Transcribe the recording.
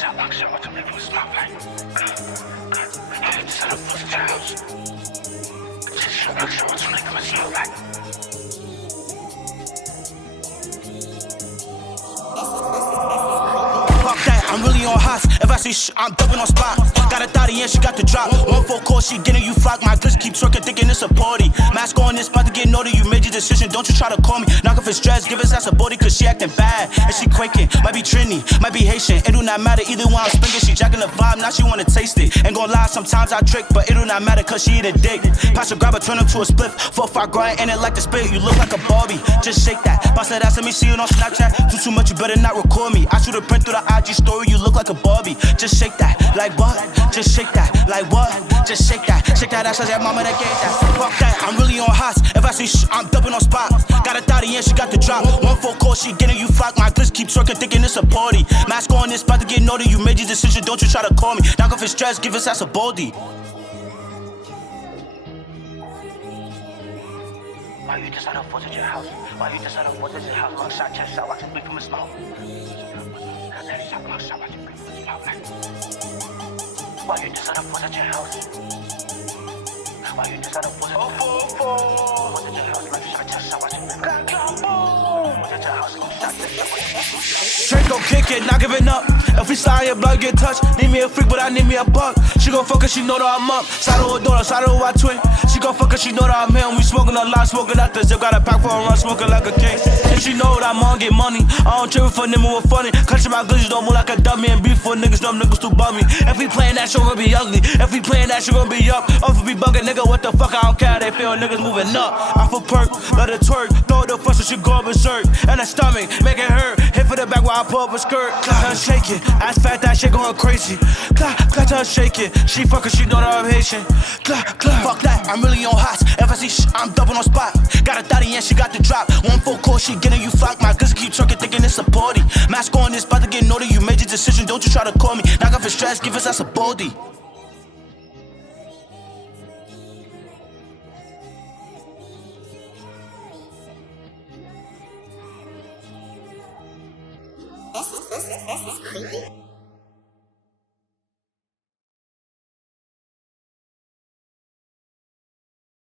I'm really on hot. If I say I'm dubbing on spot. Got a thotty and she got the drop. 1-4 call, she getting you flock. My glitch keep twerking, thinking it's a party. Mask on, this about to get naughty. You made your decision, don't you try to call me. Knock off his dress, give his ass a body, cause she acting bad. And she quaking, might be Trini, might be Haitian. It do not matter, either one I'm spinning. She jacking the vibe, now she wanna taste it. Ain't gon' lie, sometimes I trick, but it do not matter, cause she eat a dick. Pass her, grab her, turn her to a spliff. 4-5 grind, and it like the spit. You look like a Barbie, just shake that. Bounce that ass, let me see it on Snapchat. Do too much, you better not record me. I shoot a print through the IG story, you look like a Barbie. Just shake that, like what? Just shake that, like what? Just shake that ass, like that mama that gave that. Fuck that, I'm really on hot. If I say I'm dubbing on spot. Got a thotty and she got the drop. 1-4 call, she getting you flock. My glitch keep twerking, thinking it's a party. Mask on, this about to get naughty. You made your decision, don't you try to call me. Knock off his dress, give his ass a baldy. Why you decide to visit your house? Why you decide to visit your house? Long shot, chest shot, watch it bleed from his mouth. Long shot, watch it bleed from his mouth. Why you decide to visit your house? Why you decide to visit your house? Visit your house, long shot, chest shot, watch it bleed from his mouth. Visit your house, long shot, chest shot, watch it bleed from his mouth. Drake gon' kick it, not giving up. If we slide your blood get touched, need me a freak, but I need me a buck. She gon' fuck her, she know that I'm up. Side of her daughter, side of her twin. She gon' fuck her, she know that I'm here. We smoking a lot, smoking out the zip. Got a pack for a run, smoking like a king. And she know that I'm on, get money. I don't trip for them with funny. Country my glitches don't move like a dummy. And beef for niggas, them niggas too bummy. If we playin' that shit, gon' be ugly. If we playin' that shit, gon' be up. Off if we buggin', nigga, what the fuck, I don't care. They feel niggas moving up. I feel perk, let it twerk. Throw the first so she go berserk. And her stomach, make it hurt. Hit for the back while I pull up a skirt. Clap her shake it. Ass fat, that shit going crazy. Clap her shake it. She fuckin', she know that I'm Haitian. Clap. Fuck that, I'm really on hot. If I see I'm dubbing on spot. Got a thotty and she got the drop. 1-4 call, she getting you flock. My glitch keep twerking, thinking it's a party. Mask on, this about to get naughty. You made your decision, don't you try to call me. Knock off his dress, give his ass a baldy.